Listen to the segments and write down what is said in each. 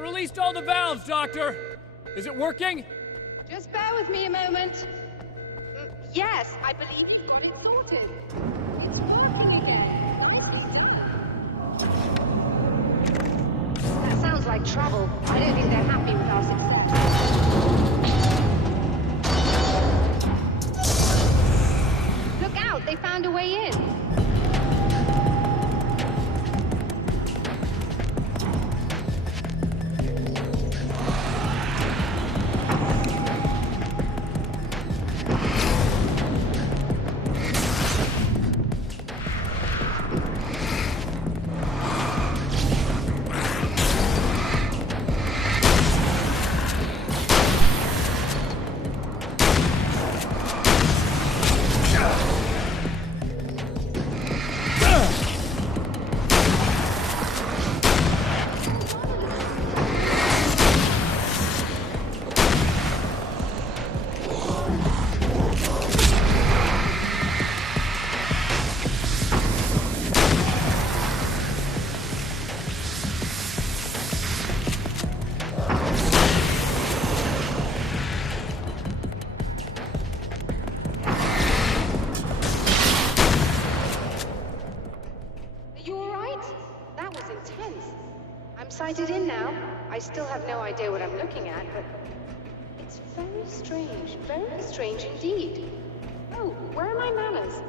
released all the valves, Doctor! Is it working? Just bear with me a moment. Yes, I believe you've got it sorted. It's working again. That sounds like trouble. I don't think they're happy with our success. Look out, they found a way in. Sighted in now. I still have no idea what I'm looking at, but it's very strange indeed. Oh, where are my manners?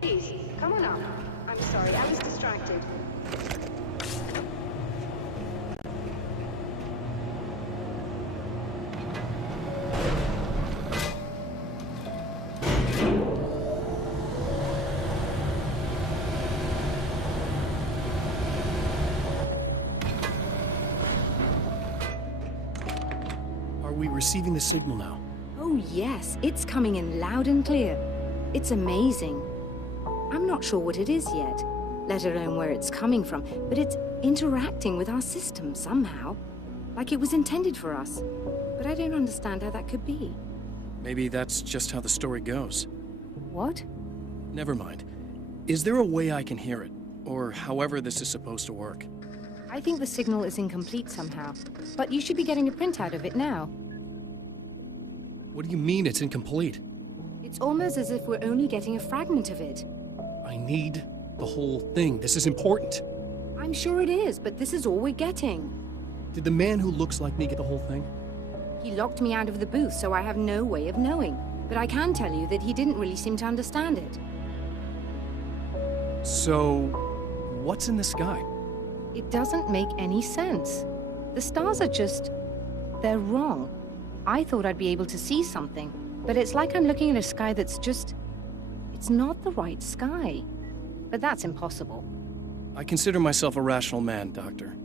Please, come on up. I'm sorry, I was distracted. Are we receiving the signal now? Oh yes, it's coming in loud and clear. It's amazing. I'm not sure what it is yet, let alone where it's coming from, but it's interacting with our system somehow. Like it was intended for us. But I don't understand how that could be. Maybe that's just how the story goes. What? Never mind. Is there a way I can hear it? Or however this is supposed to work? I think the signal is incomplete somehow, but you should be getting a printout of it now. What do you mean it's incomplete? It's almost as if we're only getting a fragment of it. I need the whole thing. This is important. I'm sure it is, but this is all we're getting. Did the man who looks like me get the whole thing? He locked me out of the booth, so I have no way of knowing. But I can tell you that he didn't really seem to understand it. So, what's in the sky? It doesn't make any sense. The stars are just... they're wrong. I thought I'd be able to see something, but it's like I'm looking at a sky that's just... it's not the right sky. But that's impossible. I consider myself a rational man, Doctor.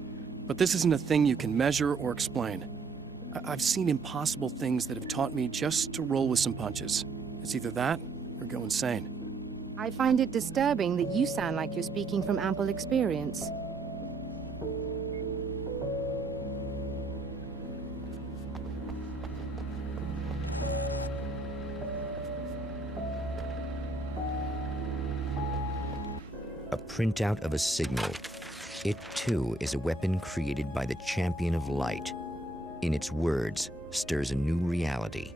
But this isn't a thing you can measure or explain. I've seen impossible things that have taught me just to roll with some punches. It's either that, or go insane. I find it disturbing that you sound like you're speaking from ample experience. A printout of a signal. It, too, is a weapon created by the Champion of Light. In its words, stirs a new reality.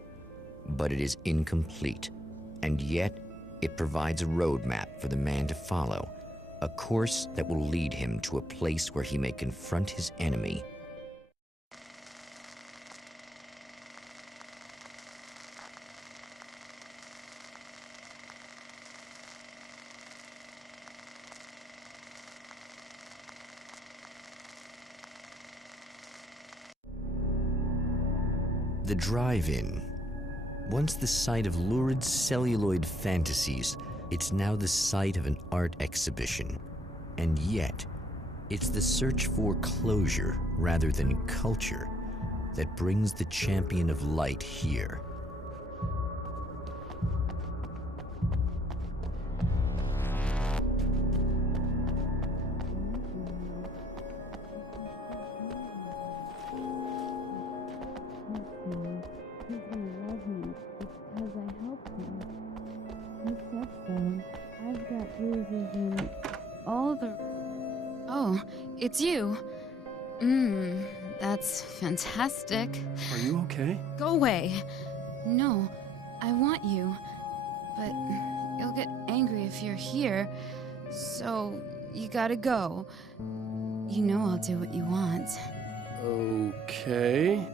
But it is incomplete, and yet it provides a roadmap for the man to follow, a course that will lead him to a place where he may confront his enemy. The drive-in. Once the site of lurid celluloid fantasies, it's now the site of an art exhibition. And yet, it's the search for closure rather than culture that brings the Champion of Light here. Oh, it's you. That's fantastic. Are you okay? Go away. No, I want you. But you'll get angry if you're here. So, you gotta go. You know I'll do what you want. Okay.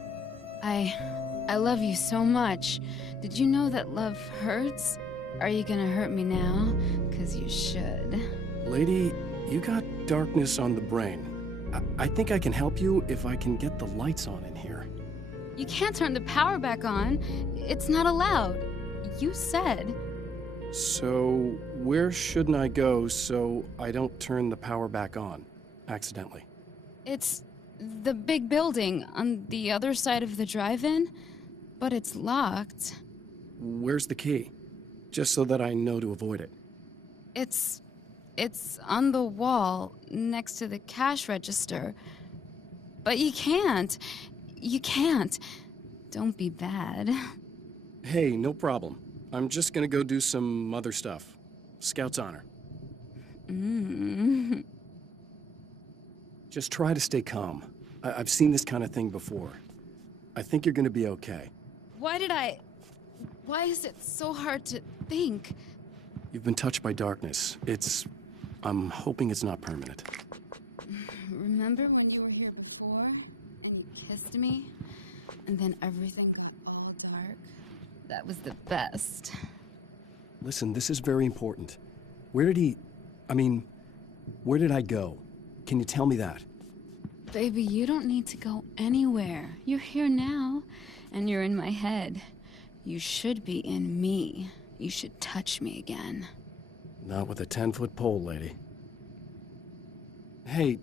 I love you so much. Did you know that love hurts? Are you gonna hurt me now? 'Cause you should. Lady, you got darkness on the brain. I think I can help you if I can get the lights on in here. You can't turn the power back on. It's not allowed. You said. So, where shouldn't I go so I don't turn the power back on accidentally? It's the big building on the other side of the drive-in, but it's locked. Where's the key? Just so that I know to avoid it. It's on the wall next to the cash register. But you can't. You can't. Don't be bad. Hey, no problem. I'm just gonna go do some other stuff. Scout's honor. Just try to stay calm. I've seen this kind of thing before. I think you're gonna be okay. Why is it so hard to think? You've been touched by darkness. I'm hoping it's not permanent. Remember when you were here before and you kissed me? And then everything was all dark? That was the best. Listen, this is very important. Where did I go? Can you tell me that? Baby, you don't need to go anywhere. You're here now, and you're in my head. You should be in me. You should touch me again. Not with a 10-foot pole, lady. Hey,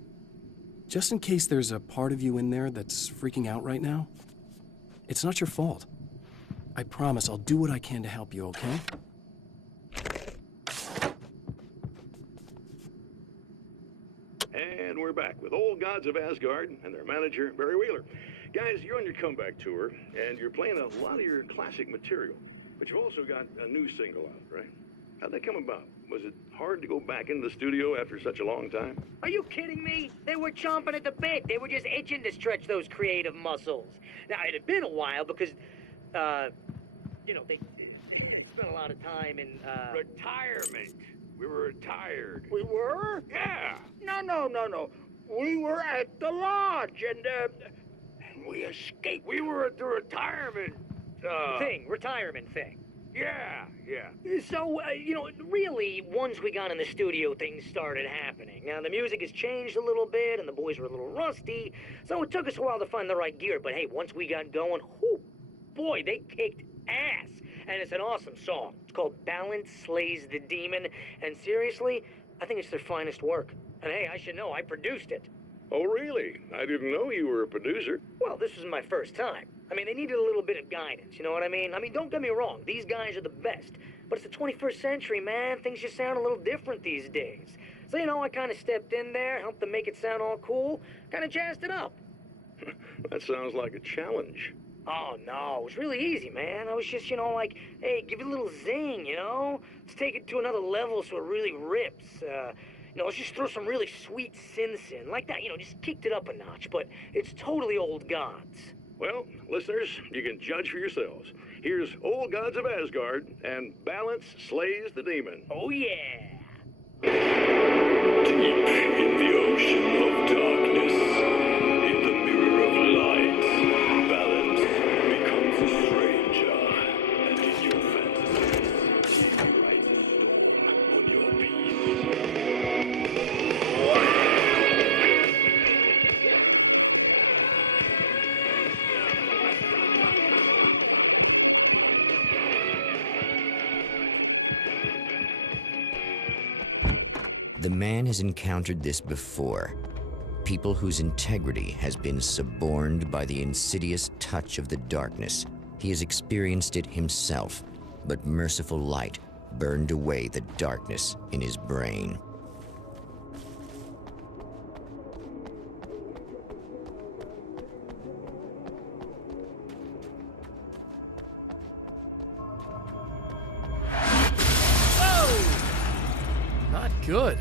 just in case there's a part of you in there that's freaking out right now, it's not your fault. I promise I'll do what I can to help you, okay? And we're back with Old Gods of Asgard and their manager, Barry Wheeler. Guys, you're on your comeback tour, and you're playing a lot of your classic material. But you've also got a new single out, right? How'd that come about? Was it hard to go back into the studio after such a long time? Are you kidding me? They were chomping at the bit. They were just itching to stretch those creative muscles. Now, it had been a while because, they spent a lot of time in, Retirement. We were retired. We were? Yeah. No. We were at the lodge, and We escaped. We were at the retirement, retirement thing. Yeah. So, really, once we got in the studio, things started happening. Now, the music has changed a little bit, and the boys were a little rusty, so it took us a while to find the right gear. But hey, once we got going, boy, they kicked ass. And it's an awesome song. It's called Balance Slays the Demon, and seriously, I think it's their finest work. And hey, I should know, I produced it. Oh, really? I didn't know you were a producer. Well, this was my first time. I mean, they needed a little bit of guidance, you know what I mean? I mean, don't get me wrong, these guys are the best. But it's the 21st century, man. Things just sound a little different these days. So, I kind of stepped in there, helped them make it sound all cool, kind of jazzed it up. That sounds like a challenge. Oh, no, it was really easy, man. I was just, hey, give it a little zing, Let's take it to another level so it really rips. Let's just throw some really sweet synths in. Like that, just kicked it up a notch, but it's totally Old Gods. Well, listeners, you can judge for yourselves. Here's Old Gods of Asgard and Balance Slays the Demon. Oh, yeah. Deep in the ocean of darkness, in the mirror of light, balance becomes a stranger, and in your fantasies, he rides a storm on your peace. The man has encountered this before. People whose integrity has been suborned by the insidious touch of the darkness. He has experienced it himself, but merciful light burned away the darkness in his brain. Not good.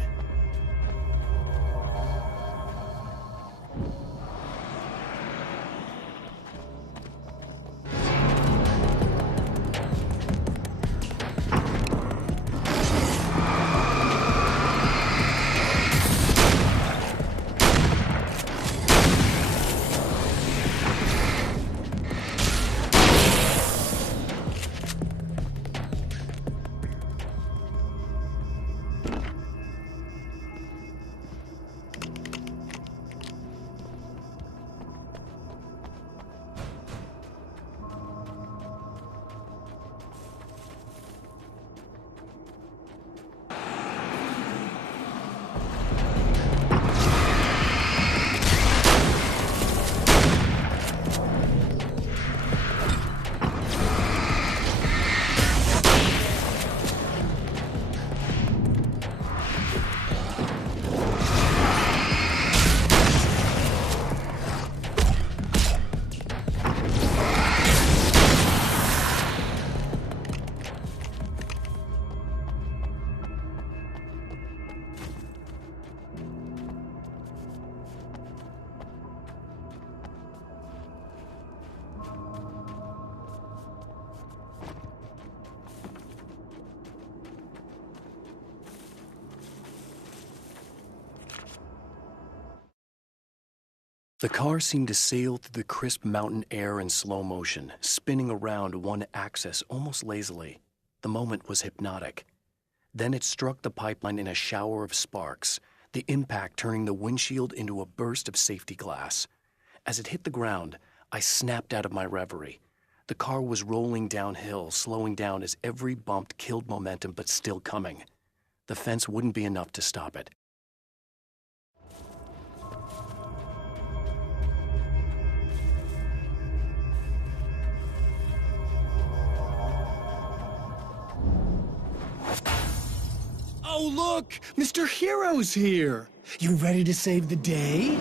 The car seemed to sail through the crisp mountain air in slow motion, spinning around one axis almost lazily. The moment was hypnotic. Then it struck the pipeline in a shower of sparks, the impact turning the windshield into a burst of safety glass. As it hit the ground, I snapped out of my reverie. The car was rolling downhill, slowing down as every bump killed momentum, but still coming. The fence wouldn't be enough to stop it. Oh, look! Mr. Hero's here! You ready to save the day?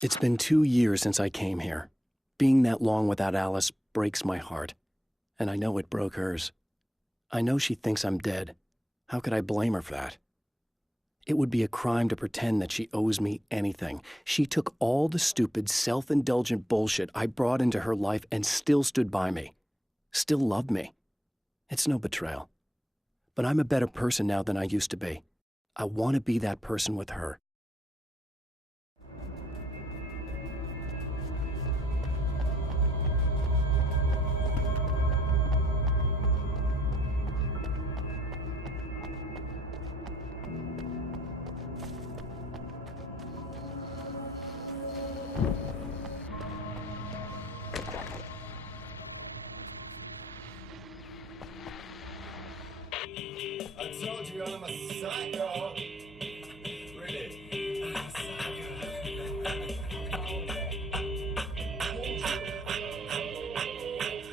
It's been 2 years since I came here. Being that long without Alice breaks my heart, and I know it broke hers. I know she thinks I'm dead. How could I blame her for that? It would be a crime to pretend that she owes me anything. She took all the stupid, self-indulgent bullshit I brought into her life and still stood by me. Still loved me. It's no betrayal. But I'm a better person now than I used to be. I want to be that person with her. I told you I'm a psycho. Really? I'm a psycho.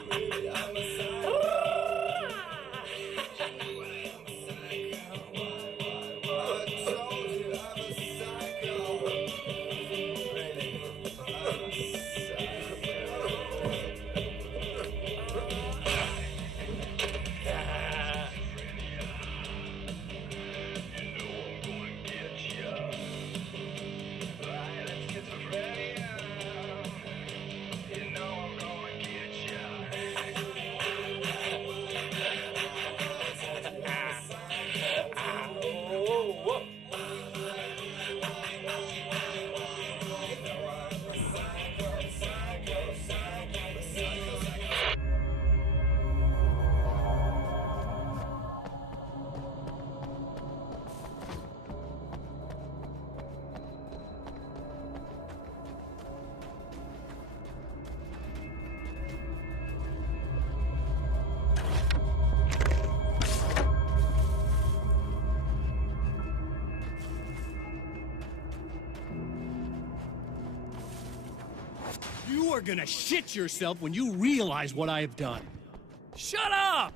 Really, I'm a psycho. I told you I'm a psycho. Really, I'm a You are gonna shit yourself when you realize what I have done. Shut up!